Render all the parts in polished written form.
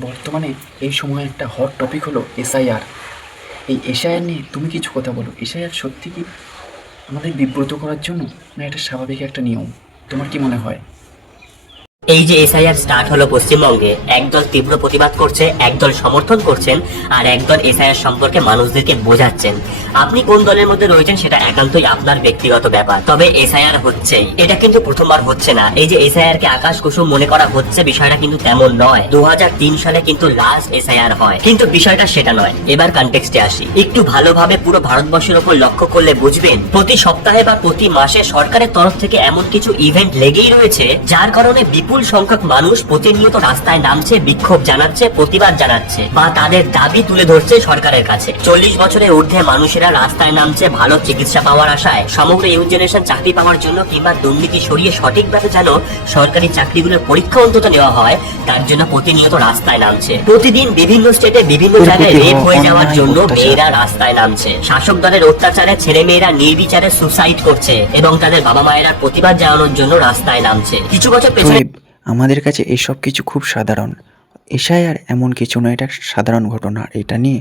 বর্তমানে এই সময় একটা হট টপিক হলো এসআইআর। এই এসআইআর নিয়ে তুমি কিছু কথা বলো। এসআইআর সত্যি কি আমাদের বিব্রত করার জন্য, না এটা স্বাভাবিক একটা নিয়ম? তোমার কি মনে হয়? এই যে এসআইআর স্টার্ট হলো পশ্চিমবঙ্গে, একদল তীব্র প্রতিবাদ করছে, একদল সমর্থন করছেন, আর একদল এসআইআর সম্পর্কে মানুষদেরকে বোঝাচ্ছেন। আপনি কোন দলের মধ্যে রয়েছেন সেটা একান্তই আপনার ব্যক্তিগত ব্যাপার। তবে এসআইআর হচ্ছেই, এটা কিন্তু প্রথমবার হচ্ছে না। এই যে এসআইআর কে আকাশ কুসুম মনে করা হচ্ছে, বিষয়টা কিন্তু তেমন নয়। 2003 সালে কিন্তু লাস্ট এসআইআর হয়, কিন্তু বিষয়টা সেটা নয়। এবার কনটেক্সটে আসি। একটু ভালোভাবে পুরো ভারতবর্ষের উপর লক্ষ্য করলে বুঝবেন, প্রতি সপ্তাহে বা প্রতি মাসে সরকারের তরফ থেকে এমন কিছু ইভেন্ট লেগেই রয়েছে, যার কারণে বিপুল সংখ্যক মানুষ প্রতিনিয়ত রাস্তায় নামছে, বিক্ষোভ জানাচ্ছে, প্রতিবাদ জানাচ্ছে বা তাদের দাবি তুলে ধরছে সরকারের কাছে। 40 বছরের ঊর্ধ্বে মানুষেরা রাস্তায় নামছে ভালো চিকিৎসা পাওয়ার আশায়, সমগ্র ইউথ জেনারেশন চাকরি পাওয়ার জন্য, কিংবা দুর্নীতি সরিয়ে সঠিকভাবে যেন সরকারি চাকরিগুলোর পরীক্ষা অন্তত নেওয়া হয়, তার জন্য প্রতিনিয়ত রাস্তায় নামছে। প্রতিদিন বিভিন্ন স্টেটে বিভিন্ন জায়গায় রেপ হয়ে যাওয়ার জন্য মেয়েরা রাস্তায় নামছে। শাসক দলের অত্যাচারে ছেলে মেয়েরা নির্বিচারে সুসাইড করছে এবং তাদের বাবা মায়েরা প্রতিবাদ জানানোর জন্য রাস্তায় নামছে। কিছু বছর পেছনে আমাদের কাছে এসব কিছু খুব সাধারণ। এসআইআর এমন কিছু না, এটা সাধারণ ঘটনা। এটা নিয়ে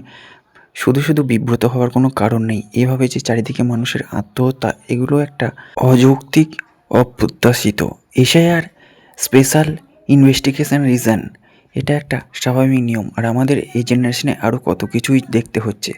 শুধু শুধু বিব্রত হওয়ার কোনো কারণ নেই। এভাবে যে চারিদিকে মানুষের আত্মহত্যা, এগুলো একটা অযৌক্তিক, অপ্রত্যাশিত। এসআইআর স্পেশাল ইনভেস্টিগেশন রিজন, এটা একটা স্বাভাবিক নিয়ম। আর আমাদের এই জেনারেশনে আরও কত কিছুই দেখতে হচ্ছে।